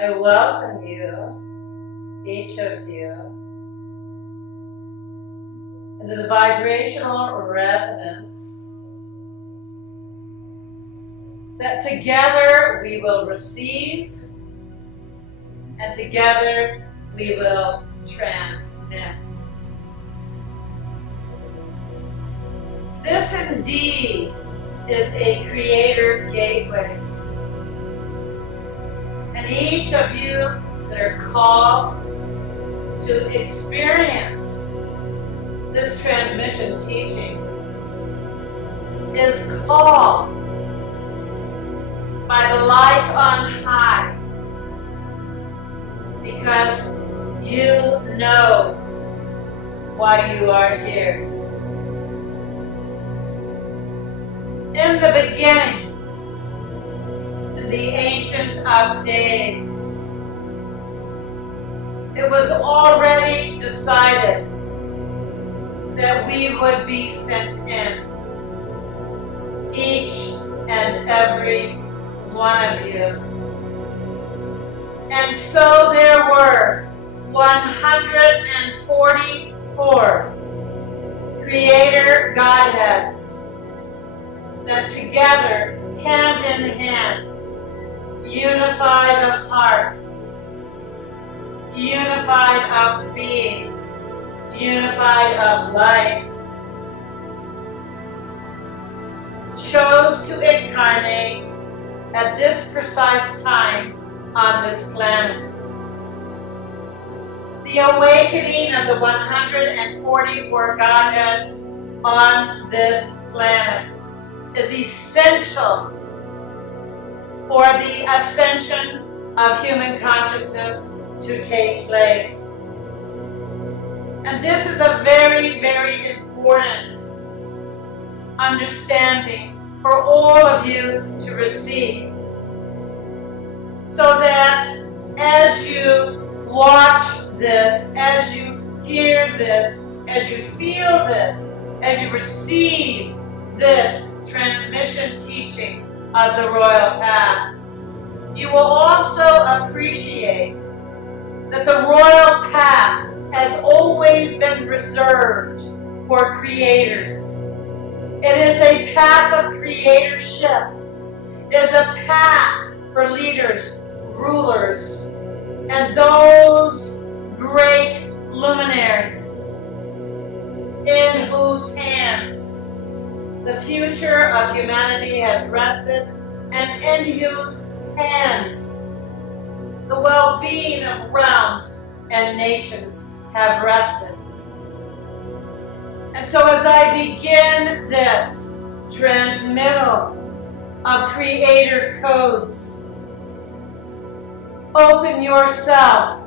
I welcome you, each of you, into the vibrational resonance that together we will receive and together we will transmit. This indeed is a creator gateway. And each of you that are called to experience this transmission teaching is called by the light on high, because you know why you are here. In the beginning, in the ancient of days, it was already decided that we would be sent in, each and every one of you. And so there were 144 creator Godheads that together, hand in hand, unified of heart, unified of being, unified of light, chose to incarnate at this precise time on this planet. The awakening of the 144 Godheads on this planet is essential for the ascension of human consciousness to take place. And this is a very, very important understanding for all of you to receive. So that as you watch this, as you hear this, as you feel this, as you receive this transmission teaching of the Royal Path, you will also appreciate that the Royal Path has always been reserved for creators. It is a path of creatorship. It is a path for leaders, rulers, and those great luminaries in whose hands the future of humanity has rested, and in whose hands the well-being of realms and nations have rested. And so as I begin this transmittal of creator codes, open yourself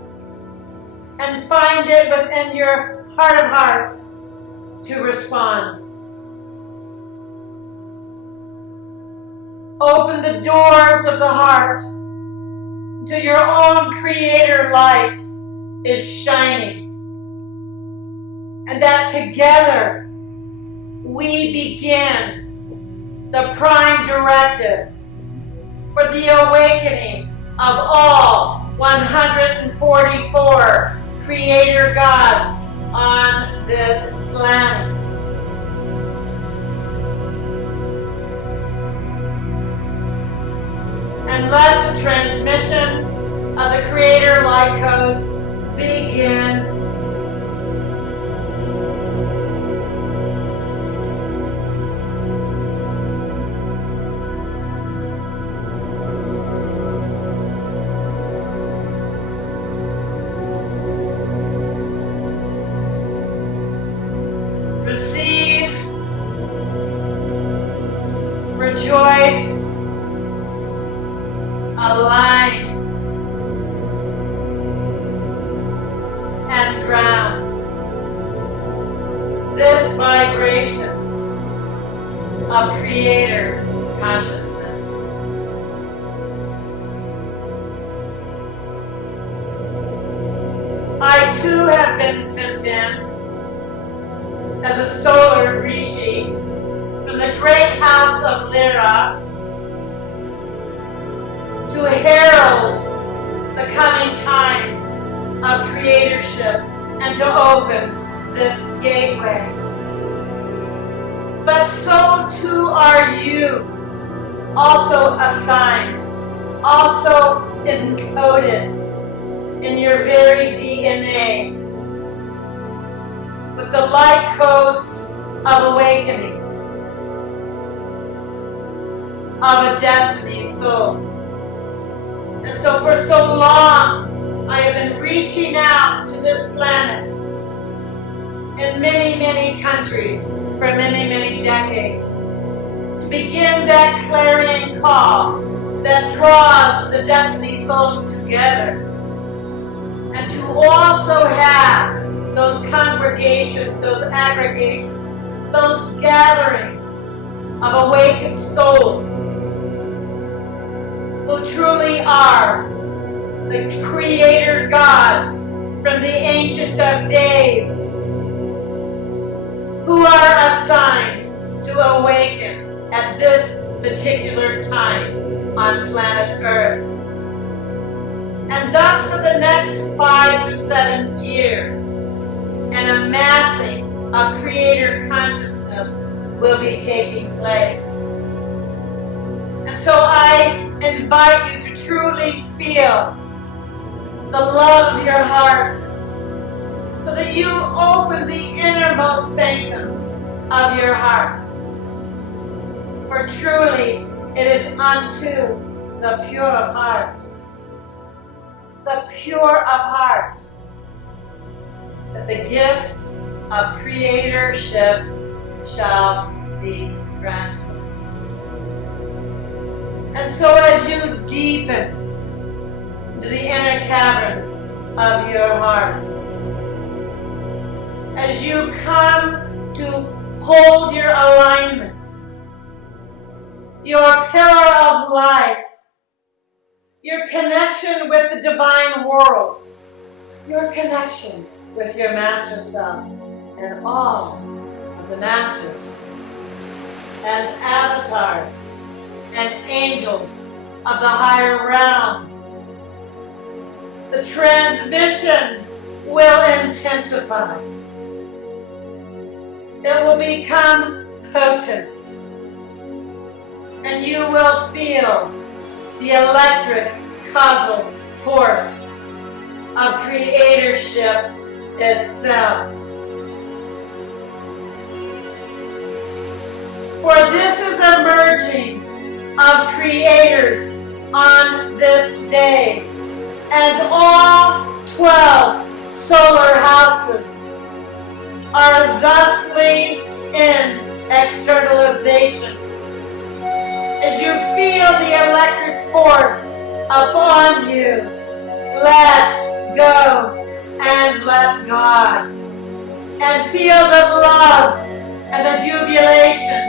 and find it within your heart of hearts to respond. Open the doors of the heart until your own creator light is shining. And that together we begin the prime directive for the awakening of all 144 creator gods on this planet. And let the transmission of the creator light codes begin. Receive, rejoice, align, and ground this vibration of creator consciousness. I too have been sent in as a solar Rishi from the great house of Lyra to herald the coming time of creatorship and to open this gateway. But so too are you, also assigned, also encoded in your very DNA with the light codes of awakening, of a destiny soul. And so for so long, I have been reaching out to this planet in many, many countries for many, many decades to begin that clarion call that draws the destiny souls together, and to also have those congregations, those aggregations, those gatherings of awakened souls who truly are the creator gods from the Ancient of Days, who are assigned to awaken at this particular time on planet Earth. And thus for the next 5 to 7 years, an amassing of creator consciousness will be taking place. And so I invite you to truly feel the love of your hearts, so that you open the innermost sanctums of your hearts. For truly it is unto the pure of heart, that the gift of creatorship shall be granted. And so as you deepen into the inner caverns of your heart, as you come to hold your alignment, your pillar of light, your connection with the divine worlds, your connection with your master self, and all of the masters and avatars and angels of the higher realms, the transmission will intensify. It will become potent, and you will feel the electric causal force of creatorship itself. For this is a merging of creators on this day, and all 12 solar houses are thusly in externalization. As you feel the electric force upon you, let go and let God. And feel the love and the jubilation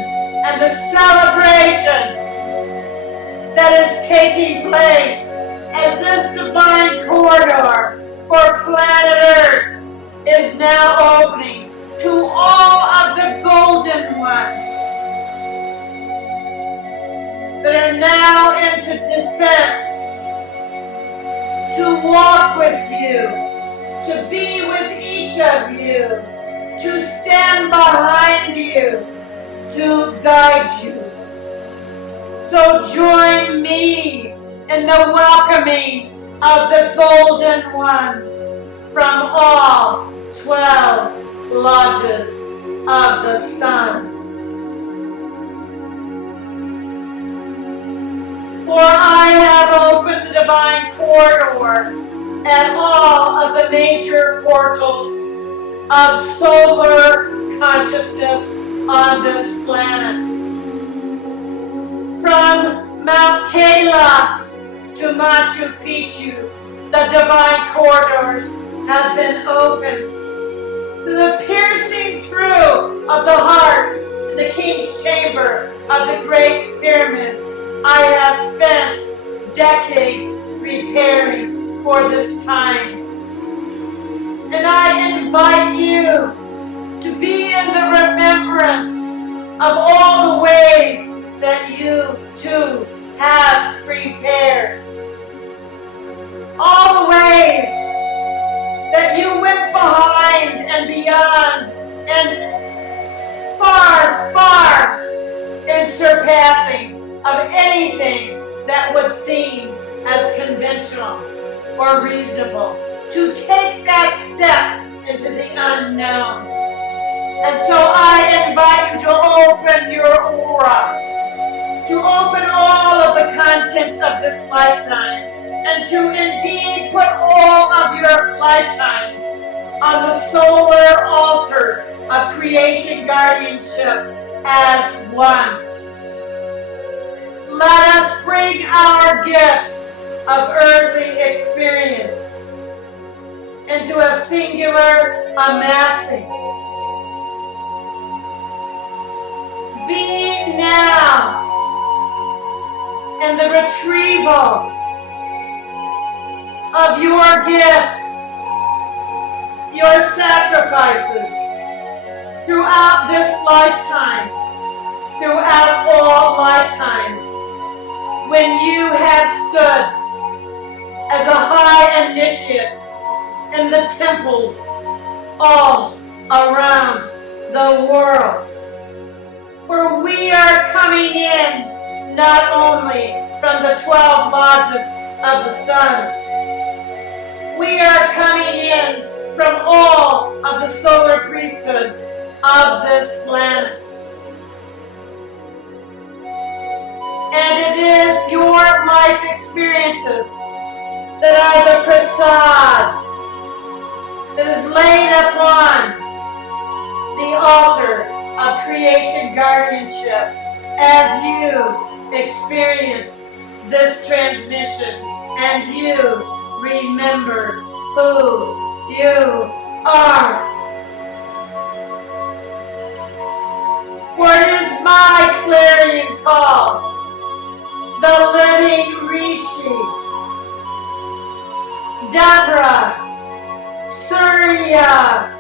and the celebration that is taking place as this divine corridor for planet Earth is now opening to all of the golden ones that are now into descent, to walk with you, to be with each of you, to stand behind you, to guide you. So join me in the welcoming of the golden ones from all 12 lodges of the sun. For I have opened the divine corridor at all of the major portals of solar consciousness on this planet. From Mount Kailas to Machu Picchu, the divine corridors have been opened. To the piercing through of the heart in the King's Chamber of the Great Pyramids, I have spent decades preparing for this time. And I invite you to be in the remembrance of all the ways that you too have prepared. All surpassing of anything that would seem as conventional or reasonable. To take that step into the unknown. And so I invite you to open your aura, to open all of the content of this lifetime, and to indeed put all of your lifetimes on the solar altar of creation guardianship as one. Let us bring our gifts of earthly experience into a singular amassing. Be now in the retrieval of your gifts, your sacrifices throughout this lifetime, throughout all lifetimes, when you have stood as a high initiate in the temples all around the world. For we are coming in not only from the 12 lodges of the sun, we are coming in from all of the solar priesthoods of this planet. And it is your life experiences that are the prasad that is laid upon the altar of creation guardianship as you experience this transmission and you remember who you are. For it is my clarion call, the Living Rishi, Devra, Surya,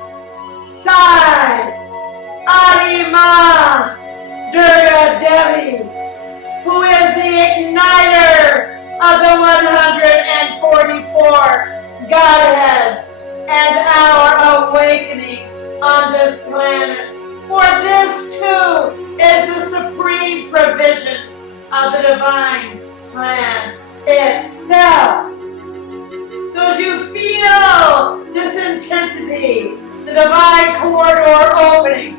Sai, Adima, Durga Devi, who is the igniter of the 144 Godheads and our awakening on this planet. For this too is the supreme provision of the divine plan itself. So as you feel this intensity, the divine corridor opening,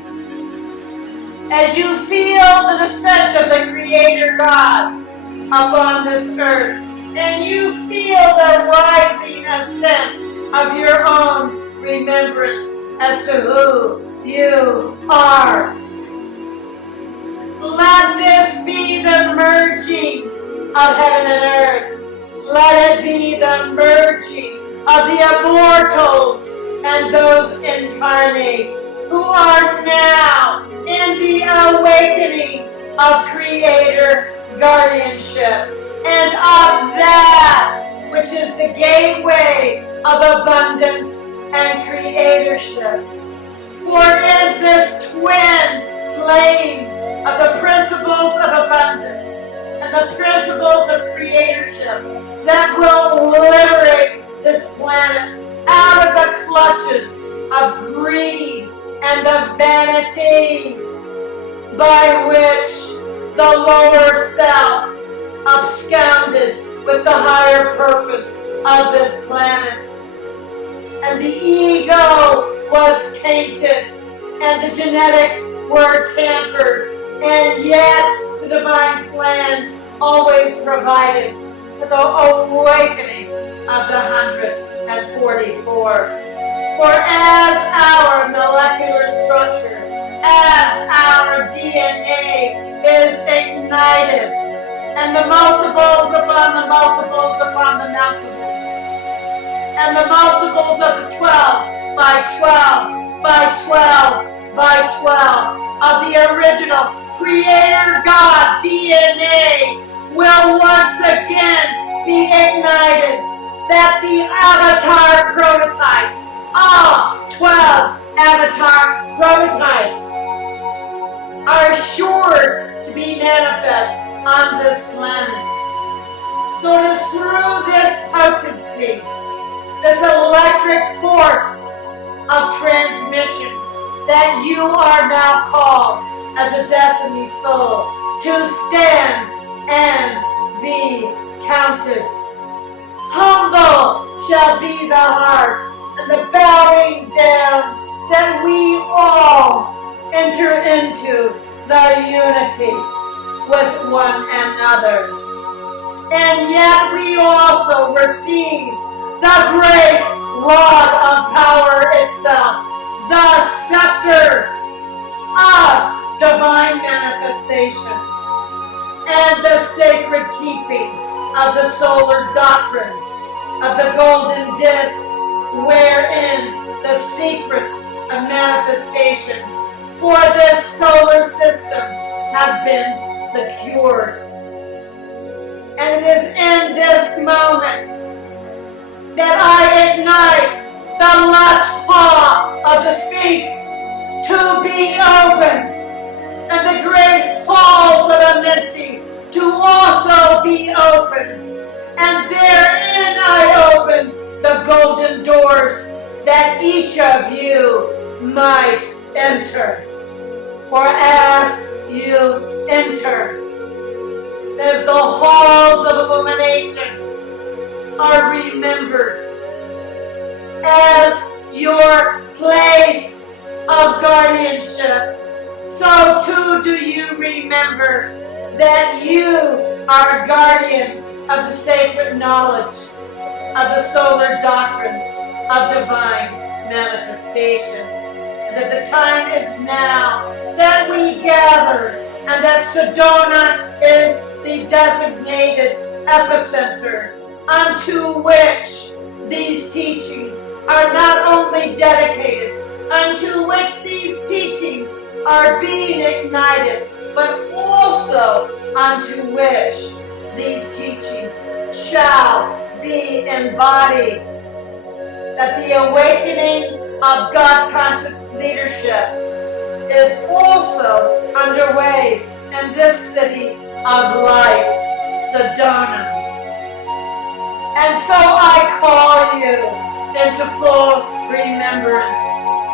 as you feel the descent of the Creator gods upon this earth, and you feel the rising ascent of your own remembrance as to who you are. Let this be the merging of heaven and earth. Let it be the merging of the immortals and those incarnate who are now in the awakening of Creator guardianship and of that which is the gateway of abundance and creatorship. For it is this twin flame of the principles of abundance and the principles of creatorship that will liberate this planet out of the clutches of greed and of vanity by which the lower self absconded with the higher purpose of this planet. And the ego was tainted and the genetics were tampered, and yet the divine plan always provided for the awakening of the 144. For as our molecular structure, as our DNA is ignited, and the multiples upon the multiples upon the multiples, and the multiples of the 12 by 12 by 12 by 12 of the original Creator God DNA will once again be ignited, that the avatar prototypes, all 12 avatar prototypes, are assured to be manifest on this planet. So it is through this potency, this electric force of transmission, that you are now called as a destiny soul to stand and be counted. Humble shall be the heart and the bowing down, that we all enter into the unity with one another. And yet we also receive the great rod of power itself, the scepter of divine manifestation, and the sacred keeping of the solar doctrine of the golden discs, wherein the secrets of manifestation for this solar system have been secured. And it is in this moment that I ignite the left paw of the Sphinx to be opened, and the great halls of Amenti to also be opened. And therein I open the golden doors that each of you might enter. For as you enter, as the halls of illumination are remembered as your place of guardianship, so too do you remember that you are a guardian of the sacred knowledge of the solar doctrines of divine manifestation. And that the time is now that we gather, and that Sedona is the designated epicenter unto which these teachings are not only dedicated, unto which these teachings are being ignited, but also unto which these teachings shall be embodied. That the awakening of God-conscious leadership is also underway in this city of light, Sedona. And so I call you into full remembrance.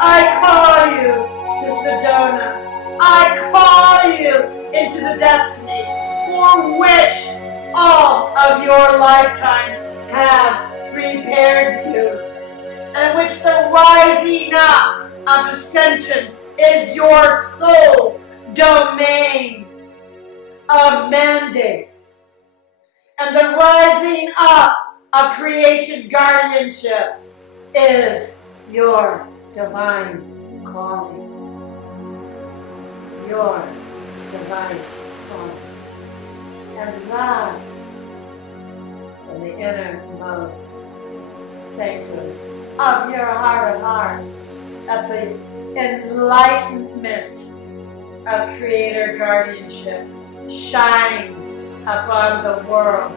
I call you to Sedona. I call you into the destiny for which all of your lifetimes have prepared you, and which the rising up of ascension is your sole domain of mandate, and the rising up of creation guardianship is your divine calling. Your divine calling. And thus, from the innermost sanctums of your heart of heart, at the enlightenment of creator guardianship, shine upon the world.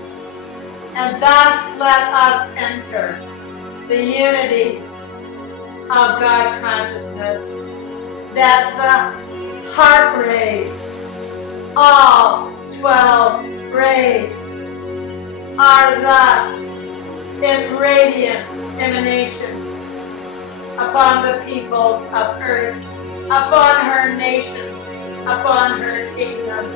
And thus let us enter the unity of God consciousness, that the heart rays, all 12 rays, are thus in radiant emanation upon the peoples of earth, upon her nations, upon her kingdoms,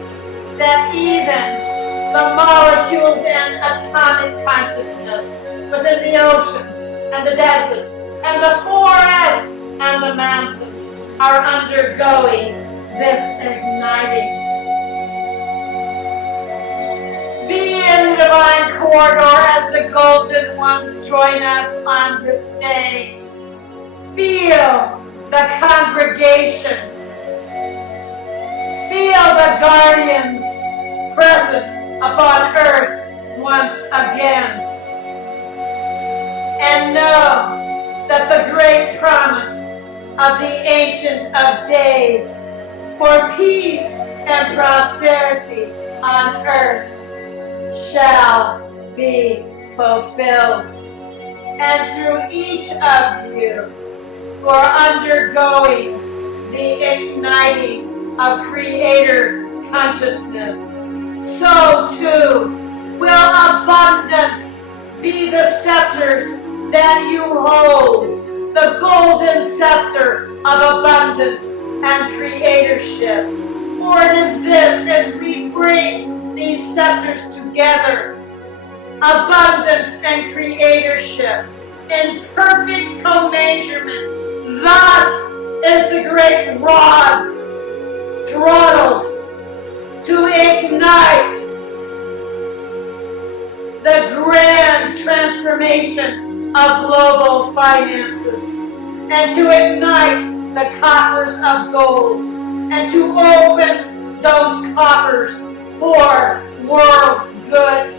that even the molecules and atomic consciousness within the oceans and the deserts and the forests and the mountains are undergoing this igniting. Be in the divine corridor as the golden ones join us on this day. Feel the congregation. Feel the guardians present upon earth once again. And know that the great promise of the Ancient of Days for peace and prosperity on earth shall be fulfilled. And through each of you who are undergoing the igniting of creator consciousness, so too will abundance be the scepters that you hold, the golden scepter of abundance and creatorship. For it is this as we bring these scepters together, abundance and creatorship, in perfect co-measurement. Thus is the great rod throttled to ignite the grand transformation of global finances, and to ignite the coffers of gold, and to open those coffers for world good,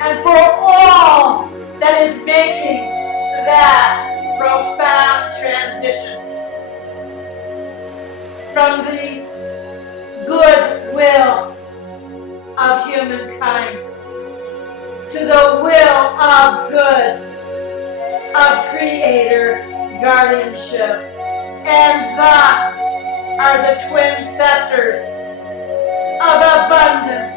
and for all that is making that profound transition from the goodwill of humankind to the will of good, of creator guardianship. And thus are the twin scepters of abundance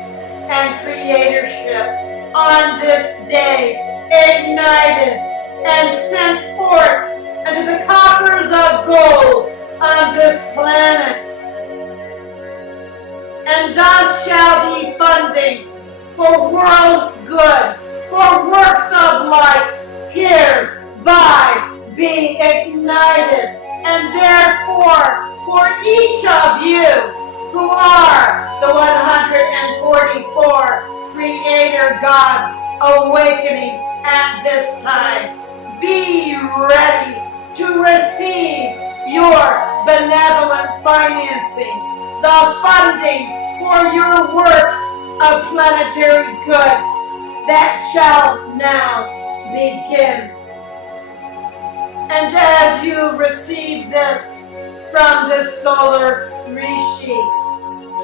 and creatorship on this day ignited and sent forth into the coffers of gold on this planet. And thus shall be funding for world good, for works of light, hereby be ignited. And therefore, for each of you who are the 144 creator gods awakening at this time, be ready to receive your benevolent financing, the funding for your works of planetary good that shall now begin. And as you receive this from the solar Rishi,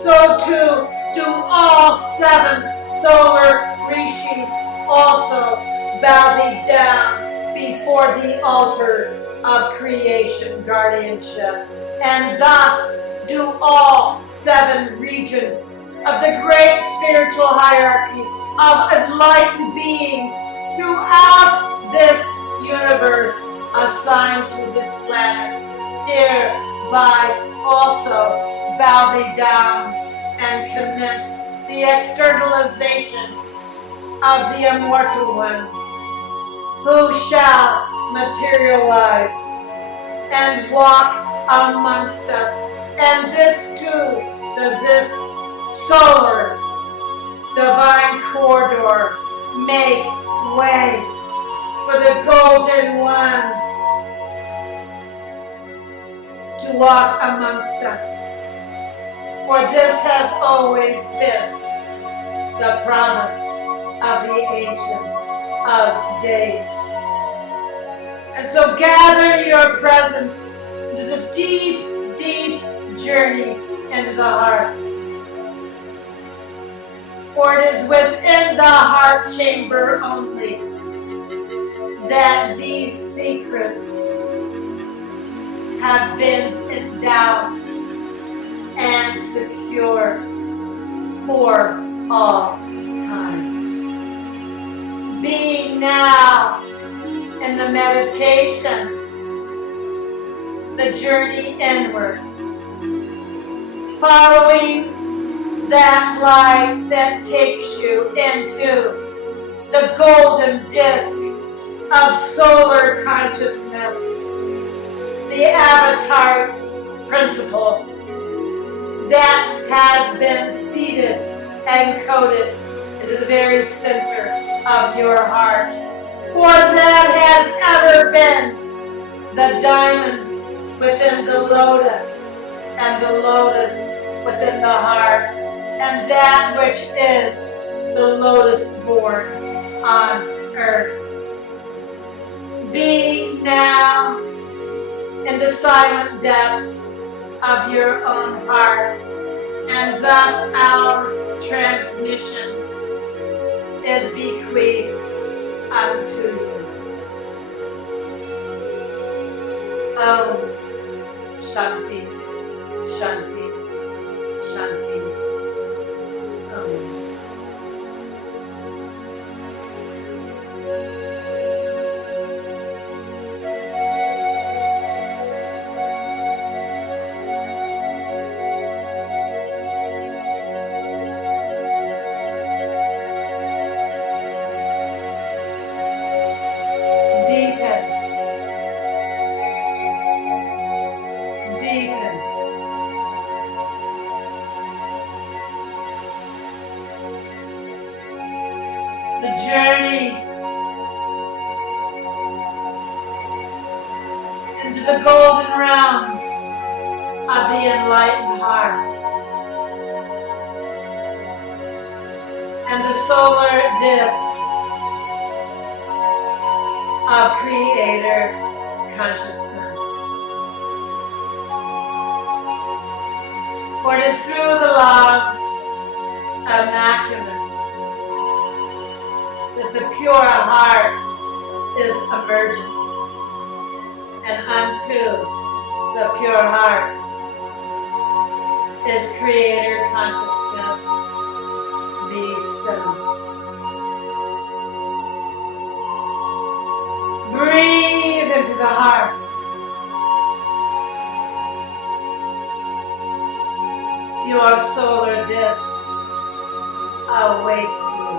so too do all 7 solar Rishis also bow thee down before the altar of creation guardianship. And thus do all 7 regions of the great spiritual hierarchy of enlightened beings throughout this universe assigned to this planet, hereby also bow thee down and commence the externalization of the immortal ones, who shall materialize and walk amongst us. And this too does this solar divine corridor make way for the golden ones to walk amongst us. For this has always been the promise of the Ancient of Days. And so gather your presence into the deep, deep journey into the heart. For it is within the heart chamber only that these secrets have been endowed and secured for all time. Being now in the meditation, the journey inward, following that light that takes you into the golden disk of solar consciousness, the avatar principle that has been seated and coded into the very center of your heart. For that has ever been the diamond within the lotus, and the lotus within the heart, and that which is the lotus born on earth. Being now in the silent depths of your own heart, and thus our transmission is bequeathed unto you. Om Shanti, Shanti, Shanti. Om. the golden realms of the enlightened heart and the solar discs of Creator consciousness. For it is through the love immaculate that the pure heart is emergent, and unto the pure heart is Creator consciousness bestowed. Breathe into the heart. Your solar disc awaits you.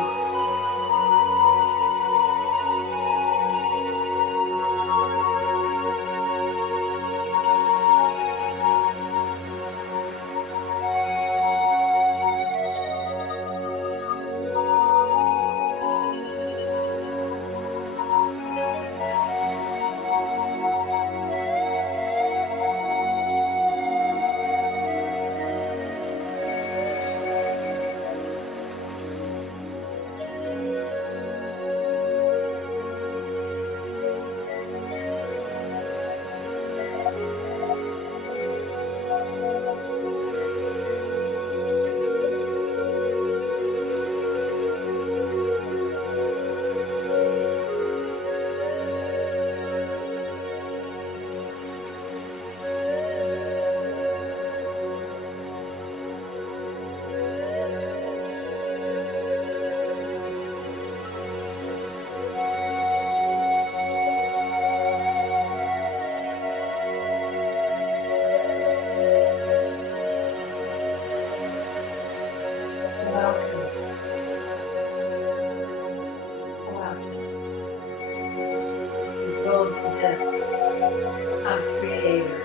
Golden discs of Creator